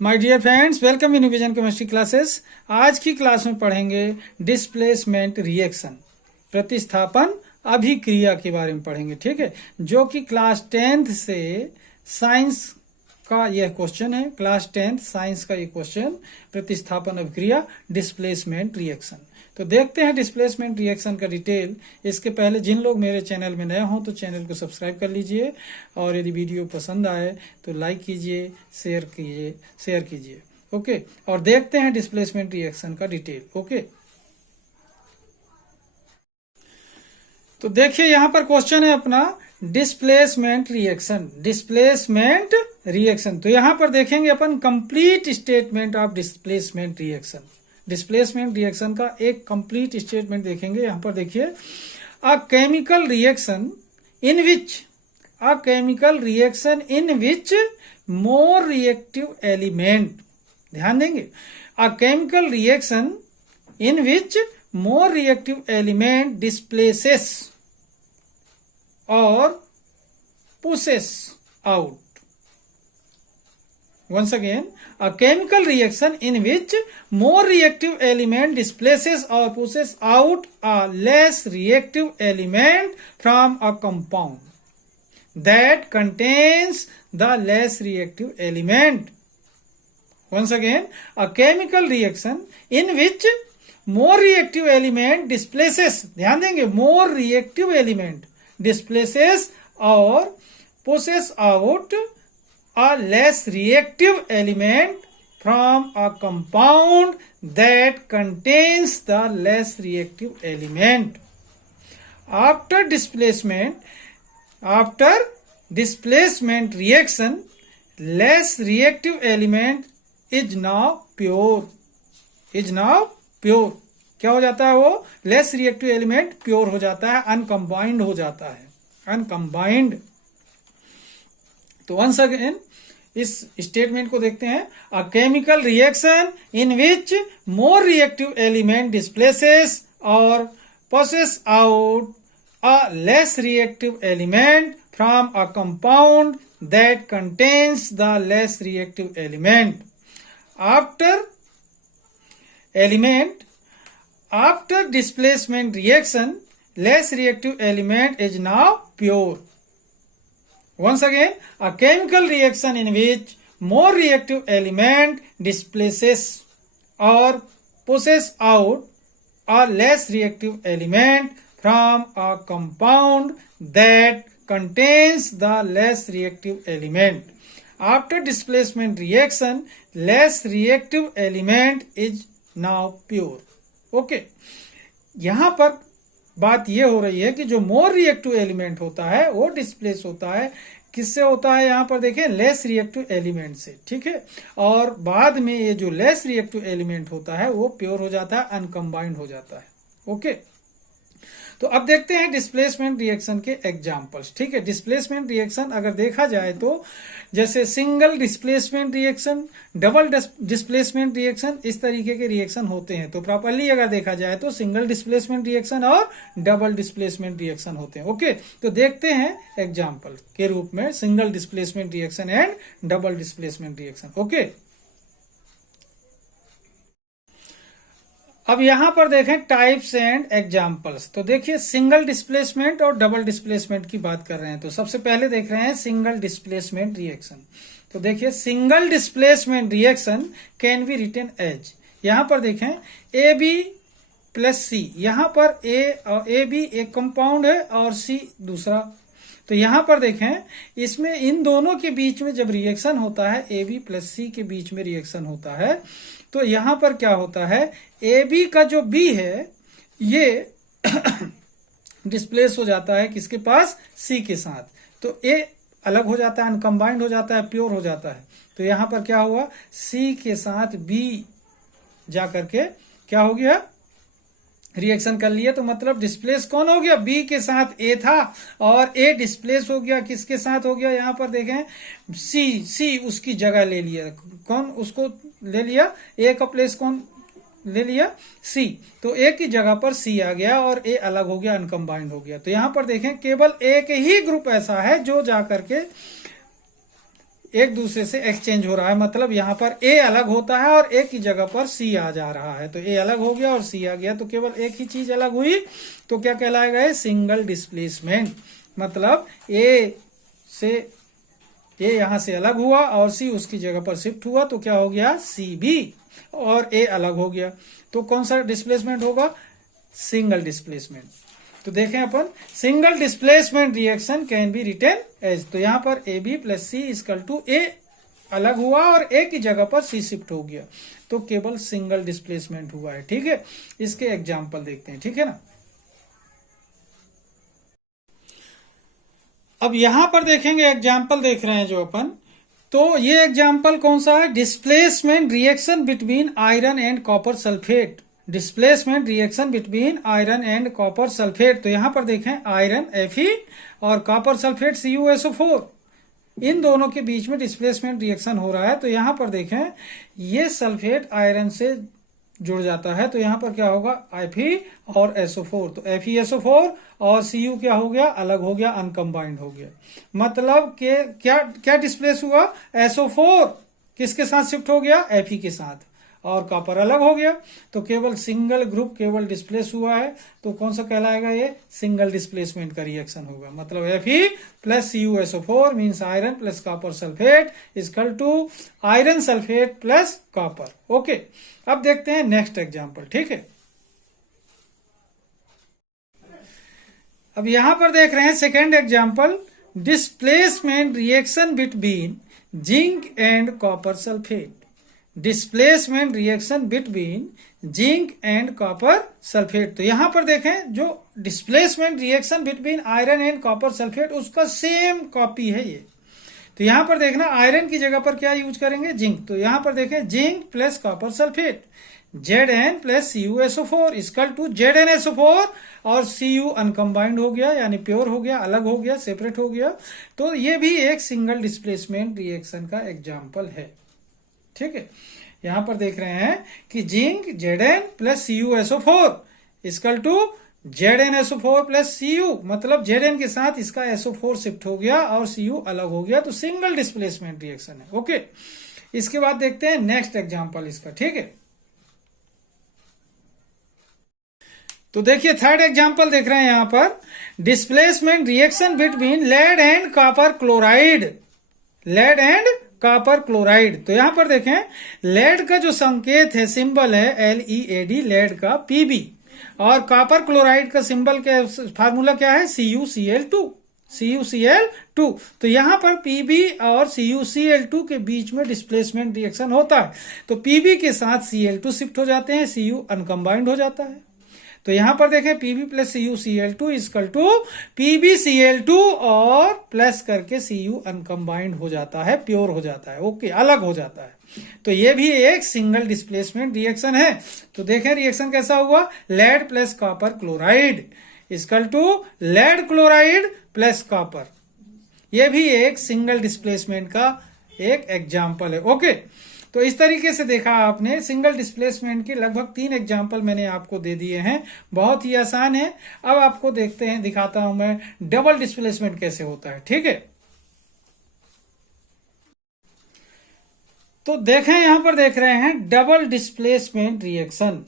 My dear friends, welcome in vision chemistry classes. आज की class में पढ़ेंगे डिस्प्लेसमेंट रिएक्शन, प्रतिस्थापन अभिक्रिया के बारे में पढ़ेंगे। ठीक है, जो कि क्लास 10th से साइंस का यह क्वेश्चन है। क्लास 10th साइंस का ये क्वेश्चन, प्रतिस्थापन अभिक्रिया डिस्प्लेसमेंट रिएक्शन। तो देखते हैं डिस्प्लेसमेंट रिएक्शन का डिटेल। इसके पहले जिन लोग मेरे चैनल में नए हों तो चैनल को सब्सक्राइब कर लीजिए, और यदि वीडियो पसंद आए तो लाइक कीजिए, शेयर कीजिए। ओके, और देखते हैं डिस्प्लेसमेंट रिएक्शन का डिटेल। ओके, तो देखिए यहाँ पर क्वेश्चन है अपना डिस्प्लेसमेंट रिएक्शन। तो यहाँ पर देखेंगे अपन complete statement of displacement reaction. Displacement reaction का एक कंप्लीट स्टेटमेंट देखेंगे। यहाँ पर देखिए, a chemical reaction in which more reactive element, ध्यान देंगे, a chemical reaction in which more reactive element displaces or pushes out. Once again, a chemical reaction in which more reactive element displaces or pushes out a less reactive element from a compound that contains the less reactive element. Once again, a chemical reaction in which more reactive element displaces, ध्यान देंगे, मोर reactive element displaces और pushes out a less reactive element from a compound that contains the less reactive element. After displacement reaction, less reactive element is now pure. क्या हो जाता है? वो less reactive element pure हो जाता है, अनकंबाइंड हो जाता है, अनकंबाइंड। तो वंस अगेन इस स्टेटमेंट को देखते हैं। A chemical reaction in which more reactive element displaces और pushes out a less reactive element from a compound that contains the less reactive element. After displacement reaction, less reactive element is now pure. Once again, a chemical reaction in which more reactive element displaces or pushes out a less reactive element from a compound that contains the less reactive element. After displacement reaction, less reactive element is now pure. Okay, यहां पर बात यह हो रही है कि जो मोर reactive element होता है वो डिस्प्लेस होता है, किससे होता है? यहां पर देखें, लेस रिएक्टिव एलिमेंट से। ठीक है, और बाद में ये जो लेस रिएक्टिव एलिमेंट होता है वो प्योर हो जाता है, अनकंबाइंड हो जाता है। ओके, तो अब देखते हैं डिस्प्लेसमेंट रिएक्शन के एग्जांपल्स। ठीक है, डिस्प्लेसमेंट रिएक्शन अगर देखा जाए तो जैसे single displacement reaction, double displacement reaction, इस तरीके के रिएक्शन होते हैं। तो प्रॉपर्ली अगर देखा जाए तो सिंगल डिस्प्लेसमेंट रिएक्शन और डबल डिस्प्लेसमेंट रिएक्शन होते हैं। ओके, तो देखते हैं एग्जाम्पल के रूप में single displacement reaction and double displacement reaction. Okay, अब यहां पर देखें टाइप्स एंड एग्जांपल्स। तो देखिए, सिंगल डिस्प्लेसमेंट और डबल डिस्प्लेसमेंट की बात कर रहे हैं। तो सबसे पहले देख रहे हैं सिंगल डिस्प्लेसमेंट रिएक्शन। तो देखिए, single displacement reaction can be written as, यहां पर देखें ए बी प्लस सी। यहां पर ए बी एक कंपाउंड है और सी दूसरा। तो यहां पर देखें, इसमें इन दोनों के बीच में जब रिएक्शन होता है, ए बी प्लस सी के बीच में रिएक्शन होता है, तो यहां पर क्या होता है, ए बी का जो बी है ये डिस्प्लेस हो जाता है किसके पास? सी के साथ। तो ए अलग हो जाता है, अनकंबाइंड हो जाता है, प्योर हो जाता है। तो यहां पर क्या हुआ, सी के साथ बी जाकर के क्या हो गया, रिएक्शन कर लिया। तो मतलब डिस्प्लेस कौन हो गया? बी के साथ ए था, और ए डिस्प्लेस हो गया किसके साथ हो गया? यहां पर देखें, सी उसकी जगह ले लिया। कौन उसको ले लिया? ए का प्लेस कौन ले लिया? सी। तो ए की जगह पर सी आ गया और ए अलग हो गया, अनकंबाइंड हो गया। तो यहां पर देखें, केवल एक ही ग्रुप ऐसा है जो जाकर के एक दूसरे से एक्सचेंज हो रहा है, मतलब यहाँ पर ए अलग होता है और ए की जगह पर सी आ जा रहा है, तो ए अलग हो गया और सी आ गया, तो केवल एक ही चीज अलग हुई, तो क्या कहलाएगा ये? Single displacement. मतलब ए यहां से अलग हुआ और सी उसकी जगह पर शिफ्ट हुआ, तो क्या हो गया? सी बी, और ए अलग हो गया, तो कौन सा डिस्प्लेसमेंट होगा? Single displacement. तो देखें अपन, single displacement reaction can be written as, तो यहां पर A B plus C equal to A अलग हुआ और ए की जगह पर सी शिफ्ट हो गया, तो केवल सिंगल डिस्प्लेसमेंट हुआ है। ठीक है, इसके एग्जाम्पल देखते हैं। ठीक है ना, अब यहां पर देखेंगे एग्जाम्पल देख रहे हैं जो अपन, तो ये एग्जाम्पल कौन सा है? Displacement reaction between iron and copper sulphate. Displacement reaction between iron and copper sulphate, तो यहां पर देखें आयरन Fe और कॉपर सल्फेट CuSO4, इन दोनों के बीच में डिस्प्लेसमेंट रिएक्शन हो रहा है। तो यहां पर देखें ये सल्फेट आयरन से जुड़ जाता है, तो यहां पर क्या होगा? Fe और SO4, तो FeSO4 और Cu क्या हो गया? अलग हो गया, अनकम्बाइंड हो गया। मतलब के क्या क्या डिस्प्लेस हुआ? SO4 किसके साथ शिफ्ट हो गया? Fe के साथ, और कॉपर अलग हो गया, तो केवल सिंगल ग्रुप केवल डिस्प्लेस हुआ है, तो कौन सा कहलाएगा? ये सिंगल डिस्प्लेसमेंट का रिएक्शन होगा। मतलब Fe plus CuSO4 means iron plus copper sulphate equal to iron sulphate plus copper. Okay, अब देखते हैं नेक्स्ट एग्जाम्पल। ठीक है, अब यहां पर देख रहे हैं second example, displacement reaction between zinc and copper sulphate. Displacement reaction between zinc and copper sulphate, तो यहां पर देखें जो displacement reaction between iron and copper sulphate उसका सेम कॉपी है ये। तो यहां पर देखना आयरन की जगह पर क्या यूज करेंगे? जिंक, तो यहां पर देखें zinc plus copper sulphate Zn plus CuSO4 equal to ZnSO4 और Cu अनकम्बाइंड हो गया, यानी प्योर हो गया, अलग हो गया, सेपरेट हो गया, तो ये भी एक सिंगल डिस्प्लेसमेंट रिएक्शन का एग्जाम्पल है। ठीक है, यहां पर देख रहे हैं कि zinc Zn plus CuSO4 equal to ZnSO4 plus Cu, मतलब Zn के साथ इसका SO4 शिफ्ट हो गया और Cu अलग हो गया, तो सिंगल डिस्प्लेसमेंट रिएक्शन है। ओके, इसके बाद देखते हैं नेक्स्ट एग्जाम्पल इसका। ठीक है, तो देखिए थर्ड एग्जाम्पल देख रहे हैं यहां पर, displacement reaction between lead and copper chloride. Lead and copper chloride, तो यहां पर देखें लेड का जो संकेत है, सिंबल है LEAD, लेड का Pb, और कॉपर क्लोराइड का सिंबल क्या, फार्मूला क्या है? CuCl2। CuCl2, तो यहां पर Pb और CuCl2 के बीच में डिस्प्लेसमेंट रिएक्शन होता है, तो Pb के साथ Cl2 शिफ्ट हो जाते हैं, Cu अनकम्बाइंड हो जाता है। तो यहां पर देखें Pb plus CuCl2 equal to PbCl2 और प्लस करके Cu अनकम्बाइंड हो जाता है, प्योर हो जाता है, ओके, अलग हो जाता है। तो ये भी एक सिंगल डिस्प्लेसमेंट रिएक्शन है। तो देखें रिएक्शन कैसा हुआ? Lead plus copper chloride equal to lead chloride plus copper, ये भी एक सिंगल डिस्प्लेसमेंट का एक एग्जाम्पल है। ओके, तो इस तरीके से देखा आपने, सिंगल डिस्प्लेसमेंट के लगभग 3 एग्जाम्पल मैंने आपको दे दिए हैं, बहुत ही आसान है। अब आपको देखते हैं, दिखाता हूं मैं डबल डिस्प्लेसमेंट कैसे होता है। ठीक है, तो देखें यहां पर देख रहे हैं double displacement reaction.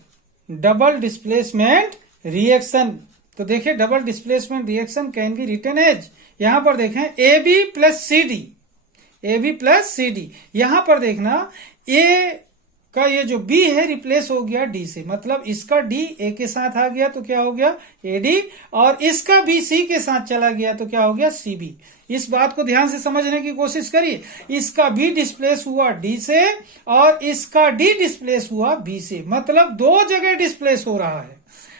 Double displacement reaction, तो देखिए double displacement reaction can be written as, यहां पर देखें AB plus CD, AB plus CD, यहां पर देखना A का ये जो B है रिप्लेस हो गया D से, मतलब इसका D A के साथ आ गया तो क्या हो गया? AD, और इसका B C के साथ चला गया तो क्या हो गया? CB। इस बात को ध्यान से समझने की कोशिश करिए, इसका B डिस्प्लेस हुआ D से और इसका D डिस्प्लेस हुआ B से, मतलब 2 जगह डिस्प्लेस हो रहा है।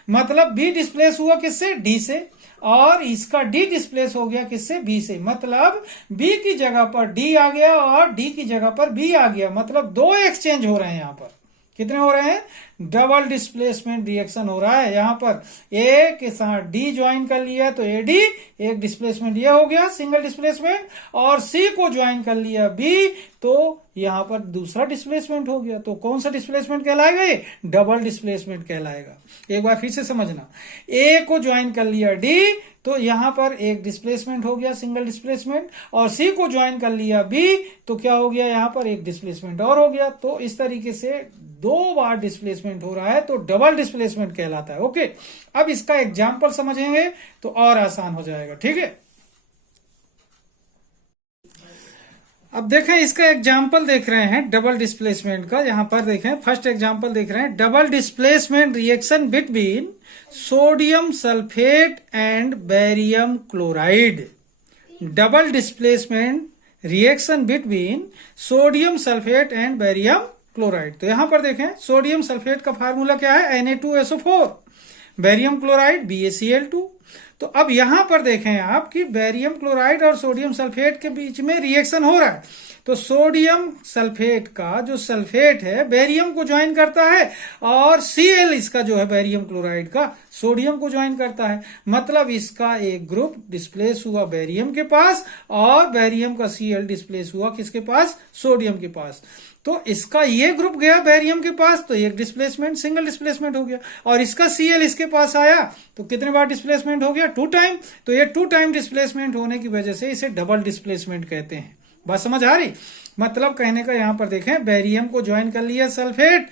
मतलब B डिस्प्लेस हुआ किससे? D से, और इसका D डिस्प्लेस हो गया किससे? B से, मतलब B की जगह पर D आ गया और D की जगह पर B आ गया, मतलब 2 एक्सचेंज हो रहे हैं। यहां पर कितने हो रहे हैं? डबल डिस्प्लेसमेंट रिएक्शन हो रहा है। यहां पर ए के साथ डी ज्वाइन कर लिया तो एडी, एक डिस्प्लेसमेंट ये हो गया सिंगल डिस्प्लेसमेंट, और सी को ज्वाइन कर लिया बी तो यहां पर दूसरा डिस्प्लेसमेंट हो गया। तो कौन सा डिस्प्लेसमेंट कहलाएगा? ये डबल डिस्प्लेसमेंट कहलाएगा। एक बार फिर से समझना, ए को ज्वाइन कर लिया डी तो यहां पर एक डिस्प्लेसमेंट हो गया सिंगल डिस्प्लेसमेंट, और सी को ज्वाइन कर लिया बी तो क्या हो गया? यहां पर एक डिस्प्लेसमेंट और हो गया। तो इस तरीके से 2 बार डिस्प्लेसमेंट हो रहा है तो डबल डिस्प्लेसमेंट कहलाता है। ओके, अब इसका एग्जाम्पल समझेंगे तो और आसान हो जाएगा। ठीक है, अब देखें इसका एग्जाम्पल देख रहे हैं डबल डिस्प्लेसमेंट का। यहां पर देखें फर्स्ट एग्जाम्पल देख रहे हैं, double displacement reaction between sodium sulphate and barium chloride. Double displacement reaction between sodium sulphate and barium chloride. तो यहां पर देखें सोडियम सल्फेट का फार्मूला क्या है? Na2SO4, barium chloride BaCl2। तो अब यहां पर देखें आप कि बेरियम क्लोराइड और सोडियम सल्फेट के बीच में रिएक्शन हो रहा है। तो सोडियम सल्फेट का जो सल्फेट है बेरियम को ज्वाइन करता है, और Cl इसका जो है बेरियम क्लोराइड का सोडियम को ज्वाइन करता है। मतलब इसका एक ग्रुप डिस्प्लेस हुआ बेरियम के पास, और बेरियम का Cl डिस्प्लेस हुआ किसके पास? सोडियम के पास। तो इसका ये ग्रुप गया बेरियम के पास तो एक डिस्प्लेसमेंट सिंगल डिस्प्लेसमेंट हो गया, और इसका Cl इसके पास आया तो कितने बार डिस्प्लेसमेंट हो गया? 2 टाइम। तो ये 2 टाइम डिस्प्लेसमेंट होने की वजह से इसे डबल डिस्प्लेसमेंट कहते हैं। बात समझ आ रही? मतलब कहने का यहां पर देखें बेरियम को ज्वाइन कर लिया सल्फेट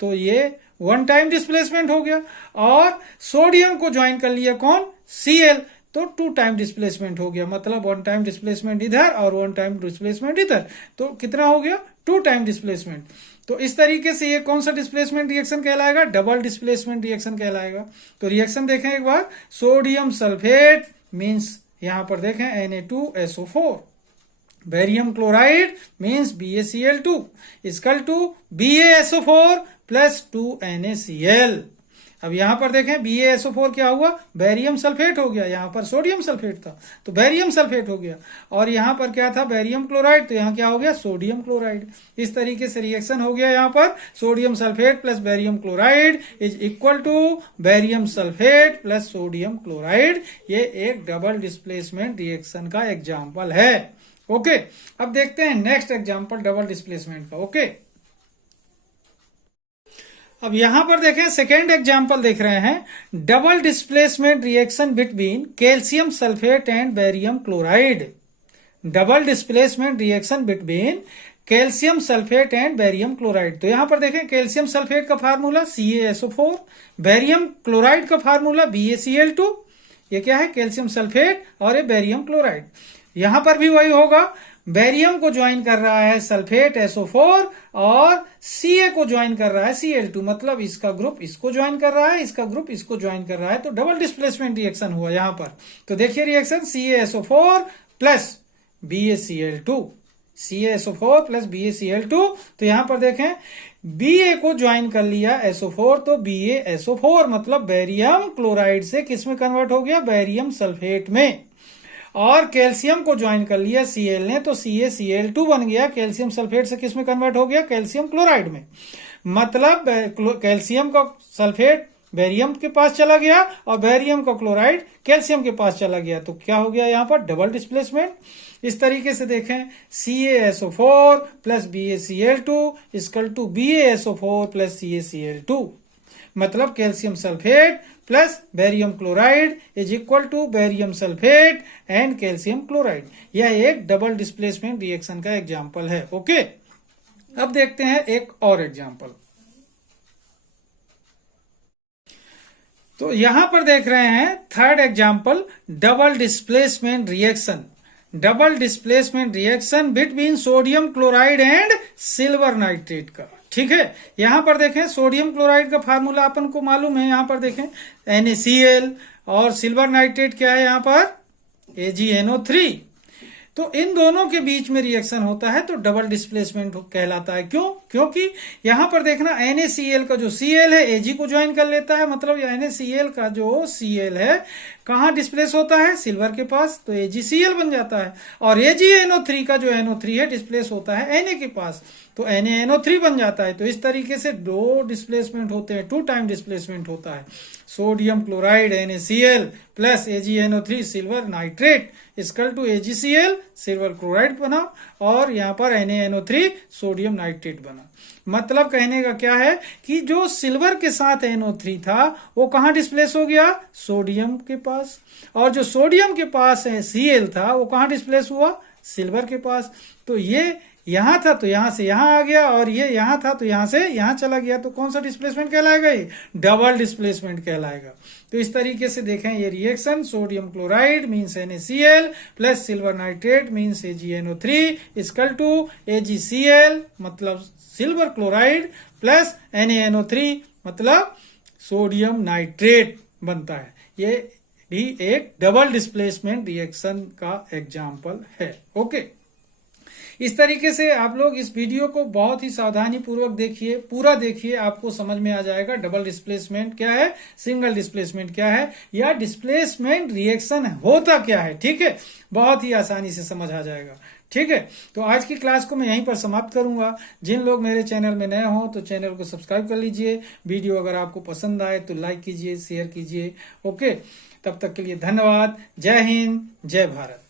तो ये 1 टाइम डिस्प्लेसमेंट हो गया, और सोडियम को ज्वाइन कर लिया कौन? Cl, तो 2 टाइम डिस्प्लेसमेंट हो गया। मतलब 1 टाइम डिस्प्लेसमेंट इधर और 1 टाइम डिस्प्लेसमेंट इधर, तो कितना हो गया? 2 टाइम डिस्प्लेसमेंट। तो इस तरीके से ये कौन सा डिस्प्लेसमेंट रिएक्शन कहलाएगा? डबल डिस्प्लेसमेंट रिएक्शन कहलाएगा। तो रिएक्शन देखें एक बार, सोडियम सल्फेट मीन्स यहां पर देखें Na2SO4, barium chloride means BaCl2 equal to BaSO4 plus 2NaCl। अब यहां पर देखें BaSO4 क्या हुआ? बेरियम सल्फेट हो गया, यहां पर सोडियम सल्फेट था तो बेरियम सल्फेट हो गया, और यहां पर क्या था? बेरियम क्लोराइड, तो यहां क्या हो गया? Sodium chloride. इस तरीके से रिएक्शन हो गया। यहां पर sodium sulphate plus barium chloride is equal to barium sulphate plus sodium chloride. ये एक डबल डिस्प्लेसमेंट रिएक्शन का एग्जाम्पल है। ओके, अब देखते हैं नेक्स्ट एग्जाम्पल डबल डिस्प्लेसमेंट का। ओके, अब यहां पर देखें सेकेंड एग्जाम्पल देख रहे हैं, double displacement reaction between calcium sulphate and barium chloride. Double displacement reaction between calcium sulphate and barium chloride. तो यहां पर देखें कैल्शियम सल्फेट का फार्मूला CaSO4, बेरियम क्लोराइड का फार्मूला BaCl2। ये क्या है? कैल्शियम सल्फेट और ये बेरियम क्लोराइड। यहां पर भी वही होगा, बेरियम को ज्वाइन कर रहा है सल्फेट SO4 और Ca को ज्वाइन कर रहा है Cl2। मतलब इसका ग्रुप इसको ज्वाइन कर रहा है, इसका ग्रुप इसको ज्वाइन कर रहा है, तो डबल डिस्प्लेसमेंट रिएक्शन हुआ यहां पर। तो देखिए reaction CaSO4 plus BaCl2, CaSO4 plus BaCl2। तो यहां पर देखें Ba को ज्वाइन कर लिया SO4 तो BaSO4 मतलब बेरियम क्लोराइड से किस में कन्वर्ट हो गया? बेरियम सल्फेट में। और कैल्शियम को ज्वाइन कर लिया Cl ने तो CaCl2 बन गया, कैल्शियम सल्फेट से किस में कन्वर्ट हो गया? कैल्शियम क्लोराइड में। मतलब कैल्शियम का सल्फेट बेरियम के पास चला गया और बेरियम का क्लोराइड कैल्शियम के पास चला गया, तो क्या हो गया यहां पर? Double displacement. इस तरीके से देखें CaSO4 plus BaCl2 equal to BaSO4 plus CaCl2। मतलब calcium sulphate plus barium chloride is equal to barium sulphate and calcium chloride. यह एक डबल डिस्प्लेसमेंट रिएक्शन का एग्जाम्पल है। ओके, अब देखते हैं एक और एग्जाम्पल। तो यहां पर देख रहे हैं third example, double displacement reaction. Double displacement reaction between sodium chloride and silver nitrate का। ठीक है, यहां पर देखें सोडियम क्लोराइड का फार्मूला अपन को मालूम है। यहां पर देखें NaCl और सिल्वर नाइट्रेट क्या है यहां पर? AgNO3। तो इन दोनों के बीच में रिएक्शन होता है तो डबल डिस्प्लेसमेंट कहलाता है। क्यों? क्योंकि यहां पर देखना NaCl का जो Cl है Ag को ज्वाइन कर लेता है, मतलब NaCl का जो Cl है कहां डिस्प्लेस होता है? सिल्वर के पास, तो AgCl बन जाता है। और AgNO3 का जो NO3 है डिस्प्लेस होता है Na के पास, तो NaNO3 बन जाता है। तो इस तरीके से दो डिस्प्लेसमेंट होते हैं, 2 टाइम डिस्प्लेसमेंट होता है। Sodium chloride NaCl plus AgNO3 silver nitrate equal to AgCl silver chloride बना, और यहाँ पर NaNO3 सोडियम नाइट्रेट बना। मतलब कहने का क्या है कि जो सिल्वर के साथ NO3 था वो कहाँ डिस्प्लेस हो गया? सोडियम के पास। और जो सोडियम के पास है Cl था वो कहाँ डिस्प्लेस हुआ? सिल्वर के पास। तो ये यहां था तो यहां से यहां आ गया, और ये यहां था तो यहां से यहां चला गया। तो कौन सा डिस्प्लेसमेंट कहलाएगा? ये डबल डिस्प्लेसमेंट कहलाएगा। तो इस तरीके से देखें ये reaction, sodium chloride means NaCl plus silver nitrate means AgNO3 equal to AgCl मतलब सिल्वर क्लोराइड प्लस NaNO3 मतलब सोडियम नाइट्रेट बनता है। ये भी एक डबल डिस्प्लेसमेंट रिएक्शन का एग्जाम्पल है। ओके, इस तरीके से आप लोग इस वीडियो को बहुत ही सावधानी पूर्वक देखिए, पूरा देखिए, आपको समझ में आ जाएगा डबल डिस्प्लेसमेंट क्या है, सिंगल डिस्प्लेसमेंट क्या है, या डिस्प्लेसमेंट रिएक्शन होता क्या है। ठीक है, बहुत ही आसानी से समझ आ जाएगा। ठीक है, तो आज की क्लास को मैं यहीं पर समाप्त करूंगा। जिन लोग मेरे चैनल में नए हों तो चैनल को सब्सक्राइब कर लीजिए। वीडियो अगर आपको पसंद आए तो लाइक कीजिए, शेयर कीजिए। ओके, तब तक के लिए धन्यवाद। जय हिंद, जय भारत।